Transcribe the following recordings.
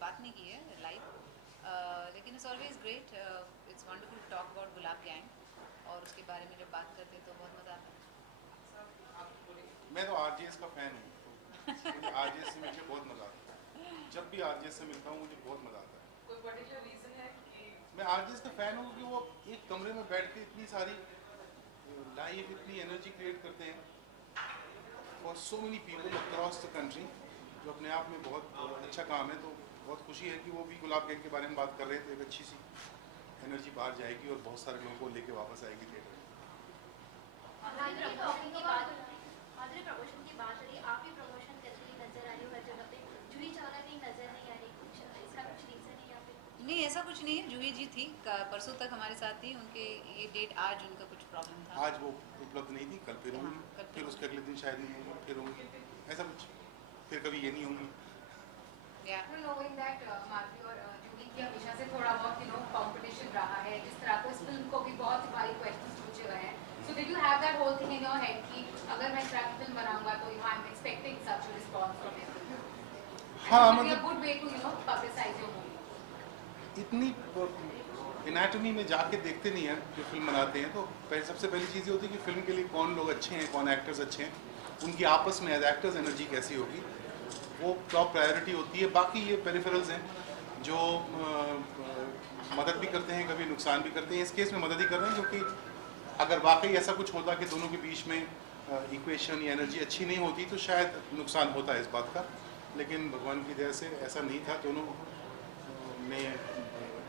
बात नहीं की है लाइव, लेकिन it's always great, it's wonderful to talk about Gulaab Gang और उसके बारे में जब बात करते हैं तो बहुत मज़ा आता मैं तो आरजेएस का फैन हूँ, तो मुझे आरजेएस से मिलकर बहुत मजा आता है। जब भी आरजेएस से मिलता हूँ मुझे बहुत मजा आता है। कोई पर्टिकुलर रीजन है कि मैं आरजेएस का फैन हूँ क्योंकि वो एक कमरे में बैठ के इतनी सारी लाइव इतनी एनर्जी क्रिएट करते हैं for so many people across the country, जो अपने आप में बहुत अच्छा काम है। तो बहुत खुशी है कि वो भी गुलाब गैंग के बारे में बात कर रहे हैं, तो एक अच्छी सी एनर्जी बाहर जाएगी और बहुत सारे लोगों को लेके वापस आएगी थिएटर में। प्रमोशन की बात रही, आप भी प्रमोशन करते हुए नजर आ रही हो हर जगह पे, जूही चावला कहीं नजर नहीं आ रही, इसका कुछ रीजन है या फिर? नहीं, ऐसा कुछ नहीं है। जूही जी थी, परसों तक हमारे साथ थी, उनके ये डेट आज उनका कुछ प्रॉब्लम था। आज वो उपलब्ध नहीं थी, कल फिर होंगी, कल फिर उसके अगले दिन शायद नहीं होंगी, फिर होंगी, ऐसा कुछ, फिर कभी ये नहीं होंगी। knowing that माधवी और जूही की हमेशा से थोड़ा बहुत कंपटीशन रहा है, जिस तरह को इस फिल्म को भी बहुत भारी क्वेश्चंस पूछे गए हैं, so did you have that whole thing in your head कि अगर मैं इस तरह की फिल्म बनाऊंगा तो I am expecting such a response from everyone? हाँ, मतलब मतलब a good way to publicize your movie. इतनी एनाटॉमी में जाके देखते नहीं हैं जो फिल्म बनाते हैं, तो सबसे पहली चीज़ ये होती है कि फिल्म के लिए कौन लोग अच्छे हैं, कौन एक्टर्स अच्छे हैं, उनकी आपस में एज एक्टर्स एनर्जी कैसी होगी, वो टॉप प्रायोरिटी होती है। बाकी ये पेरिफेरल्स हैं जो मदद भी करते हैं, कभी नुकसान भी करते हैं। इस केस में मदद ही कर रहे हैं, क्योंकि अगर वाकई ऐसा कुछ होता कि दोनों के बीच में इक्वेशन या एनर्जी अच्छी नहीं होती तो शायद नुकसान होता है इस बात का, लेकिन भगवान की दया से ऐसा नहीं था।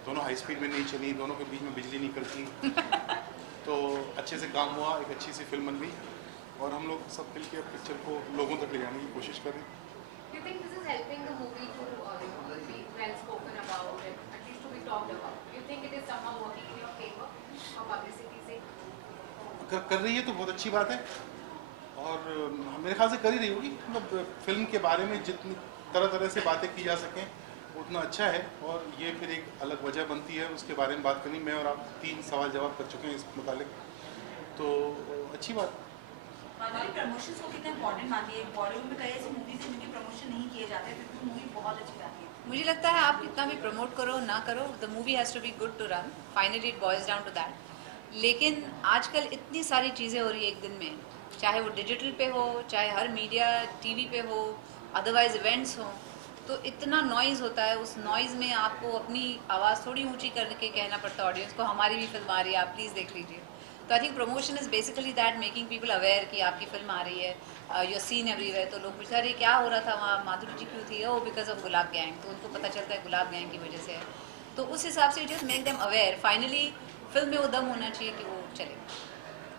दोनों हाई स्पीड में नहीं चली, दोनों के बीच में बिजली नहीं कड़की तो अच्छे से काम हुआ, एक अच्छी सी फिल्म बन गई और हम लोग सब मिल के पिक्चर को लोगों तक ले जाने की कोशिश कर रहे हैं। Do you think this is helping the movie to be well spoken about and at least to be talked about? Do you think it is somehow working in your favor for publicity sake? अगर कर रही है तो बहुत अच्छी बात है, और मेरे ख्याल से कर ही रही होगी। मतलब फिल्म के बारे में जितनी तरह तरह से बातें की जा सकें उतना अच्छा है, और ये फिर एक अलग वजह बनती है उसके बारे में बात करनी। मैं और आप 3 सवाल जवाब कर चुके हैं इस मुतालिक, तो अच्छी बात। प्रमोशंस को कितना इंपॉर्टेंट मानती है? बॉलीवुड में कई ऐसी मूवीज हैं जिनके प्रमोशन नहीं किए जाते, फिर भी मूवी बहुत अच्छी जाती है। मुझे लगता है आप कितना भी प्रमोट करो ना करो, the movie has to be good to run, finally it boils down to that. लेकिन आजकल इतनी सारी चीज़ें हो रही है एक दिन में, चाहे वो डिजिटल पे हो, चाहे हर मीडिया टीवी पे हो, अदरवाइज इवेंट्स हो, तो इतना नॉइज़ होता है। उस नॉइज़ में आपको अपनी आवाज़ थोड़ी ऊंची करके कहना पड़ता है ऑडियंस को, हमारी भी फिल्म आ रही है, आप प्लीज़ देख लीजिए। तो I think promotion is basically that, making people aware कि आपकी फिल्म आ रही है, यूर सीन एवरीवेयर। तो लोग पूछते अरे क्या हो रहा था वहाँ, माधुरी जी क्यों थी? ओ बिकॉज ऑफ गुलाब गैंग। तो उनको पता चलता है गुलाब गैंग की वजह से है। तो उस हिसाब से just make them aware. Finally film में वो दम होना चाहिए कि वो चले।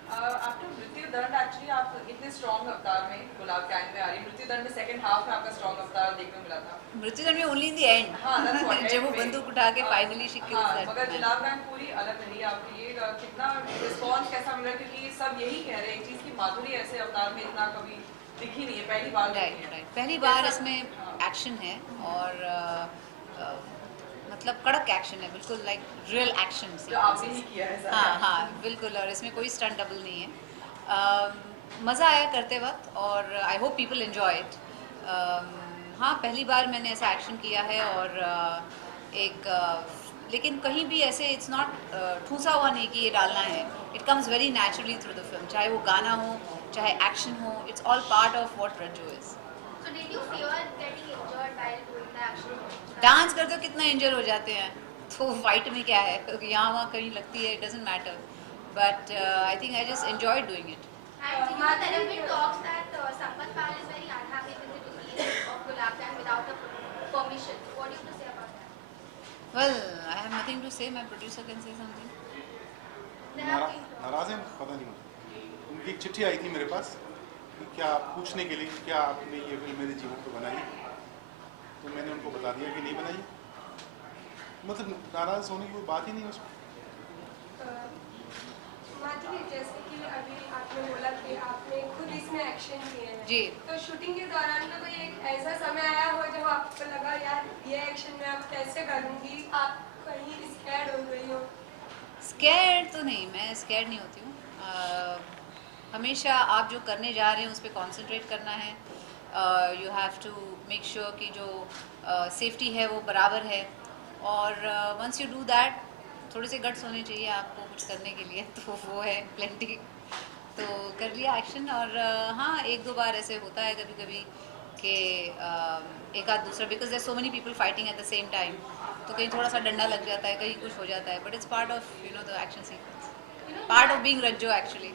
आफ्टर मृत्यु दंड एक्चुअली आप इतने स्ट्रॉन्ग अवतार में गुलाब गैंग में आ रही, मृत्यु दंड में सेकंड हाफ में आपका स्ट्रॉन्ग अवतार देखने को मिला था। मृत्यु दंड में ओनली इन द एंड, हाँ, that's what, जब वो end में। बंदूक उठा के फाइनली शी किल्स दैट। मगर गुलाब गैंग पूरी अलग रही आपकी, ये कितना रिस्पॉन्स कैसा मिला? क्योंकि सब यही कह रहे हैं एक चीज की माधुरी ऐसे अवतार में इतना कभी दिखी नहीं है, पहली बार। राइट, पहली बार इसमें एक्शन है, और मतलब कड़क एक्शन है, बिल्कुल लाइक रियल एक्शन जो आपने ही किया है। हाँ बिल्कुल, और इसमें कोई स्टंट डबल नहीं है। मज़ा आया करते वक्त, और I hope people enjoy it. हाँ, पहली बार मैंने ऐसा एक्शन किया है, और लेकिन कहीं भी ऐसे इट्स नॉट ठूसा हुआ नहीं कि ये डालना है। It comes very naturally through the film, चाहे वो गाना हो चाहे एक्शन हो, it's all part of what Rajju is. So did you fear getting injured while doing the action? Dance करते हो कितना इंजर हो जाते हैं, तो फाइट में क्या है, क्योंकि यहाँ वहाँ कहीं लगती है, it doesn't matter. But I think I just enjoy doing it. And there have been talks that Sampath Pal is very unhappy with the release of Gulab Gand without a permission. What do you have to say about that? Well, I have nothing to say. My producer can say something. There have been नाराज हैं, पता नहीं मुझे। उनकी एक चिट्ठी आई थी मेरे पास कि क्या पूछने के लिए क्या आपने ये फिल्म मेरे जीवन पर बनाई, तो मैंने उनको बता दिया कि नहीं बनाई। मतलब नाराज होने की कोई बात ही नहीं उसमें। माधुरी, जैसे कि अभी आपने बोला कि आपने खुद इसमें एक्शन किए हैं जी। तो शूटिंग के दौरान तो कोई एक ऐसा समय आया हो जब आपको लगा यार ये एक्शन मैं अब कैसे करूँगी, आप कहीं स्कैर्ड हो गई हो? स्कैर्ड तो नहीं, मैं स्कैर्ड नहीं होती हूँ। हमेशा आप जो करने जा रहे हैं उस पर कॉन्सेंट्रेट करना है। You have to make sure कि जो सेफ्टी है वो बराबर है, और वंस यू डू दैट, थोड़े से गट्स होने चाहिए आपको कुछ करने के लिए, तो वो है प्लेंटी। तो कर लिया एक्शन, और हाँ एक दो बार ऐसे होता है कभी कभी कि एक आध दूसरा, because there so many people fighting at the same time, तो कहीं थोड़ा सा डंडा लग जाता है, कहीं कुछ हो जाता है, but it's part of the action sequence, part of being Rajjo actually.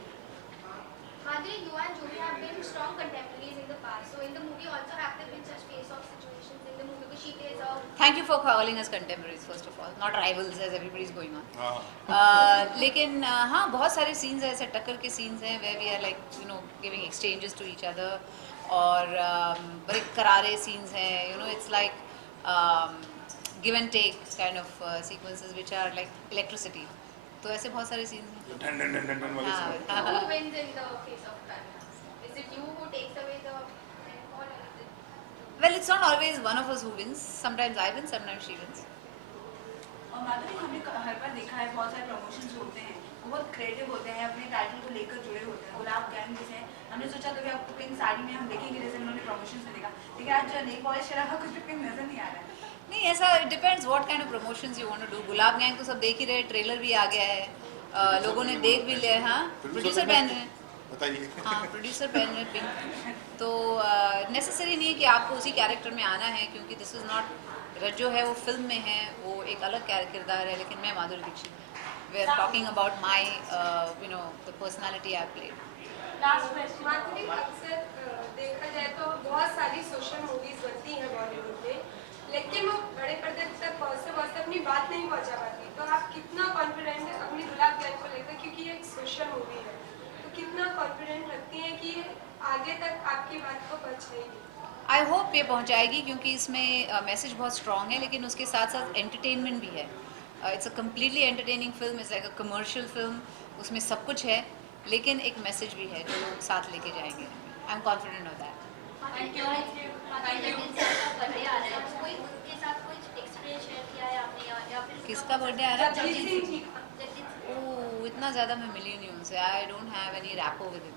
Madhuri, you and Julie have been strong contemporaries in the past. So in the movie also have there been such face-off situations in the movie because she plays a... Thank you for calling us contemporaries first of all, not rivals as everybody is going on. लेकिन हाँ बहुत सारे scenes हैं ऐसे टक्कर के scenes हैं where we are like giving exchanges to each other, और बड़े करारे सीन्स हैं, it's like give and take kind of sequences which are like electricity. तो ऐसे बहुत सारे सीन्स हैं। डन डन डन डन वाले scene. Who wins in the face-off climax? Is it you who takes away the pinfall, or is it... Well, it's not always one of us who wins. Sometimes I win, sometimes she wins. और माधुरी, हमने हर बार देखा है बहुत सारे promotions होते हैं, बहुत creative होते हैं, अपने टाइटल को लेकर जुड़े होते हैं। गुलाब गैंग जैसे हमने सोचा कभी आपको पिंक साड़ी में हम देखेंगे, जैसे उन्होंने प्रमोशंस में देखा, लेकिन आज जो नेल पॉलिश करा हुआ कुछ भी पिंक नजर नहीं आ रहा है। नहीं, ऐसा depends what kind of promotions you want to do. Gulaab Gang तो सब देख ही रहे, ट्रेलर भी आ गया है, लोगों ने देख भी लिया है। हाँ, प्रोड्यूसर पहन रहे हैं, बताइए। हाँ प्रोड्यूसर पहन रहे हैं पिंक, तो नेसेसरी नहीं है कि आपको उसी कैरेक्टर में आना है, क्योंकि दिस इज़ नॉट रज्जो है, वो फिल्म में है, वो एक अलग किरदार है, लेकिन मैं Madhuri Dixit, we are talking about my the personality I played. Last question Madhuri, अक्सर देखा जाए तो बहुत सारी सोशल मूवीज बनती हैं बॉलीवुड में, लेकिन वो बड़े पर्दे तक पहुँचते अपनी बात नहीं पहुँचा पाती, तो आप कितना कॉन्फिडेंट है अपनी गुलाब गैंग को लेकर, क्योंकि ये एक सोशल मूवी है, तो कितना कॉन्फिडेंट रखती हैं कि आगे तक आपकी बात को पहुँचाएगी? आई होप ये पहुँचाएगी, क्योंकि इसमें मैसेज बहुत स्ट्रॉन्ग है, लेकिन उसके साथ साथ एंटरटेनमेंट भी है। It's a completely entertaining film, it's like a commercial film, उसमें सब कुछ है, लेकिन एक मैसेज भी है जो लोग साथ लेके जाएंगे। I am confident of that. Thank you. Thank you. Birthday आ रहा है, कोई उनके साथ कोई एक्सपीरियंस शेयर किया है आपने, या फिर किसका बर्थडे आ रहा है? जगजीत सिंह जी का। ओह, इतना ज़्यादा मैं मिली नहीं उनसे, I don't have any rapport with him.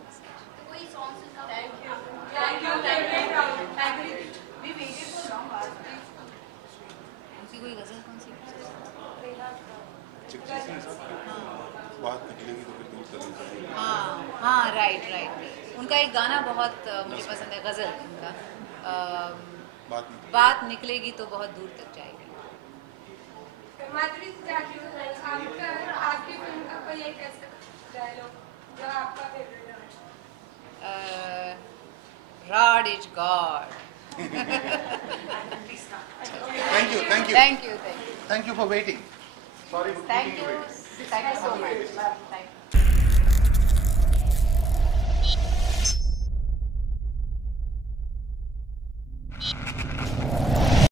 तो कोई सॉन्ग्स उनका? Thank you. We waited for long hours. उनकी कोई गज़ल कौन सी? जगजीत सिंह साहब बात निकलेगी तो फिर दूर तक जाएगी। हाँ हाँ, राइट राइट, उनका एक गाना बहुत मुझे पसंद है, गज़ल उनका, बात निकलेगी तो बहुत दूर तक जाएगी। माधुरी, आपकी फिल्म का कोई एक ऐसा डायलॉग जो आपका फेवरेट है? God is God. Thank you for waiting. Sorry for keeping Thank you you. waiting. Thank you so much. Thank you.